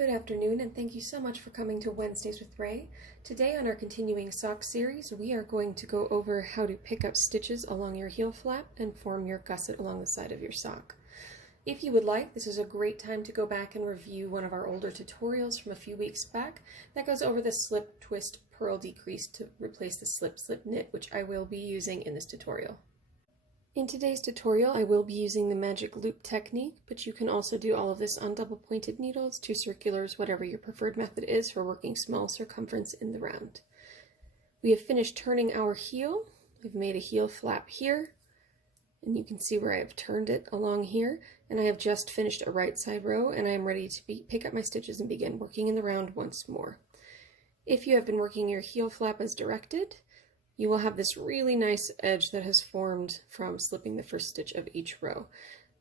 Good afternoon, and thank you so much for coming to Wednesdays with Ray. Today on our continuing sock series, we are going to go over how to pick up stitches along your heel flap and form your gusset along the side of your sock. If you would like, this is a great time to go back and review one of our older tutorials from a few weeks back that goes over the slip, twist, purl decrease to replace the slip, slip, knit, which I will be using in this tutorial. In today's tutorial, I will be using the magic loop technique, but you can also do all of this on double pointed needles, 2 circulars, whatever your preferred method is for working small circumference in the round. We have finished turning our heel. I've made a heel flap here, and you can see where I have turned it along here, and I have just finished a right side row, and I am ready to pick up my stitches and begin working in the round once more. If you have been working your heel flap as directed, you will have this really nice edge that has formed from slipping the first stitch of each row.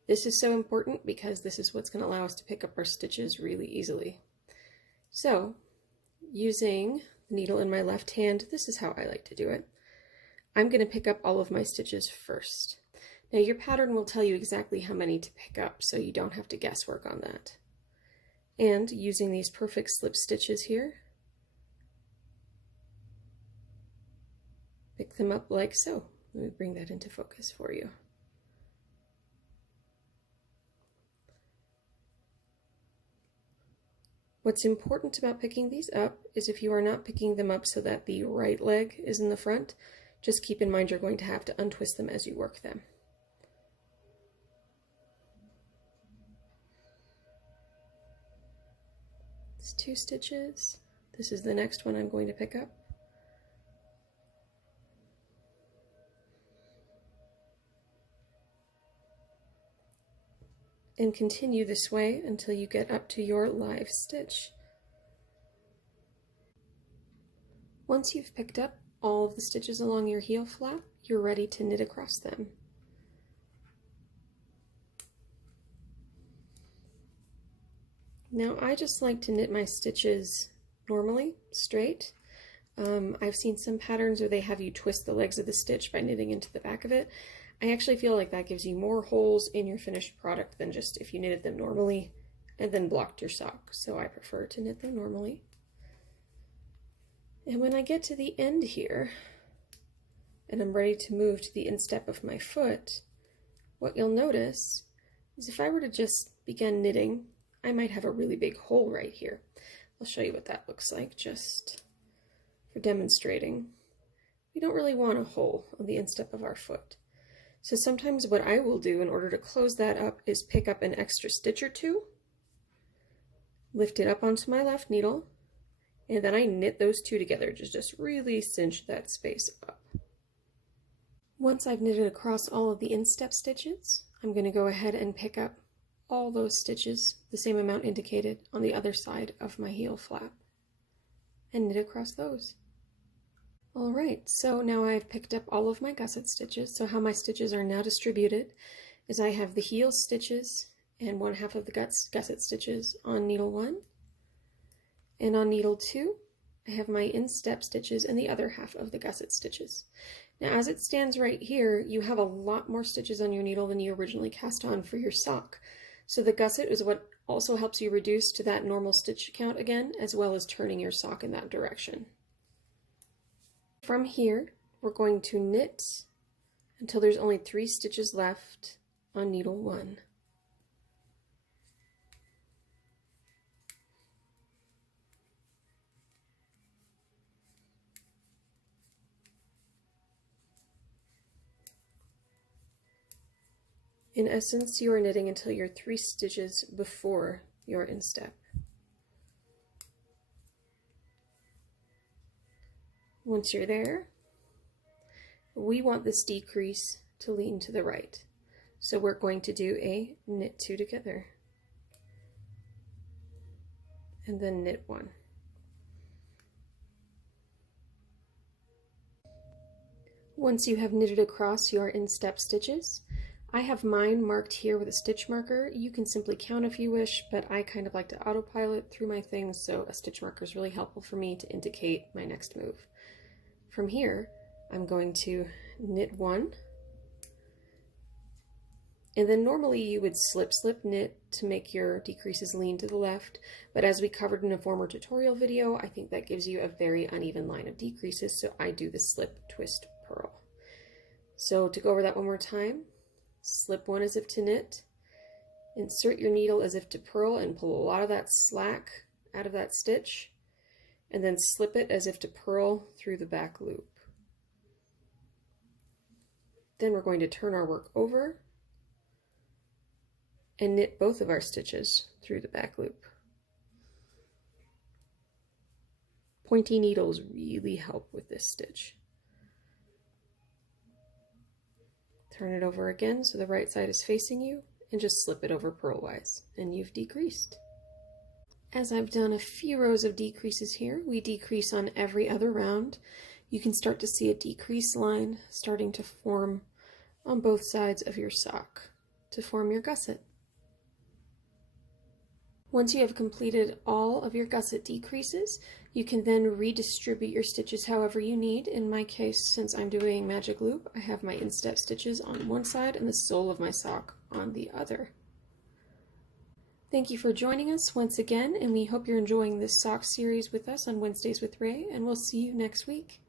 This is so important because this is what's going to allow us to pick up our stitches really easily. So, using the needle in my left hand, this is how I like to do it. I'm going to pick up all of my stitches first. Now your pattern will tell you exactly how many to pick up, so you don't have to guesswork on that. And using these perfect slip stitches here, pick them up like so. Let me bring that into focus for you. What's important about picking these up is if you are not picking them up so that the right leg is in the front, just keep in mind you're going to have to untwist them as you work them. It's 2 stitches. This is the next one I'm going to pick up. And continue this way until you get up to your live stitch. Once you've picked up all of the stitches along your heel flap, you're ready to knit across them. Now I just like to knit my stitches normally, straight. I've seen some patterns where they have you twist the legs of the stitch by knitting into the back of it. I actually feel like that gives you more holes in your finished product than just if you knitted them normally and then blocked your sock. So I prefer to knit them normally. And when I get to the end here, and I'm ready to move to the instep of my foot, what you'll notice is if I were to just begin knitting, I might have a really big hole right here. I'll show you what that looks like just for demonstrating. We don't really want a hole on the instep of our foot. So sometimes what I will do in order to close that up is pick up an extra stitch or 2, lift it up onto my left needle, and then I knit those 2 together to just really cinch that space up. Once I've knitted across all of the instep stitches, I'm going to go ahead and pick up all those stitches, the same amount indicated, on the other side of my heel flap, and knit across those. Alright, so now I've picked up all of my gusset stitches. So how my stitches are now distributed is I have the heel stitches and 1/2 of the gusset stitches on needle 1, and on needle 2 I have my instep stitches and the other half of the gusset stitches. Now as it stands right here, you have a lot more stitches on your needle than you originally cast on for your sock. So the gusset is what also helps you reduce to that normal stitch count again, as well as turning your sock in that direction. From here, we're going to knit until there's only 3 stitches left on needle 1. In essence, you are knitting until you're 3 stitches before your instep. Once you're there, we want this decrease to lean to the right. So we're going to do a knit 2 together, and then knit 1. Once you have knitted across your instep stitches, I have mine marked here with a stitch marker. You can simply count if you wish, but I kind of like to autopilot through my things, so a stitch marker is really helpful for me to indicate my next move. From here, I'm going to knit 1, And then normally you would slip, knit to make your decreases lean to the left, but as we covered in a former tutorial video, I think that gives you a very uneven line of decreases, so I do the slip, twist, purl. So to go over that one more time, slip one as if to knit, insert your needle as if to purl and pull a lot of that slack out of that stitch, and then slip it as if to purl through the back loop. Then we're going to turn our work over and knit both of our stitches through the back loop. Pointy needles really help with this stitch. Turn it over again so the right side is facing you, and just slip it over purlwise, and you've decreased. As I've done a few rows of decreases here, we decrease on every other round. You can start to see a decrease line starting to form on both sides of your sock to form your gusset. Once you have completed all of your gusset decreases, you can then redistribute your stitches however you need. In my case, since I'm doing magic loop, I have my instep stitches on one side and the sole of my sock on the other. Thank you for joining us once again, and we hope you're enjoying this sock series with us on Wednesdays with Ray, and we'll see you next week.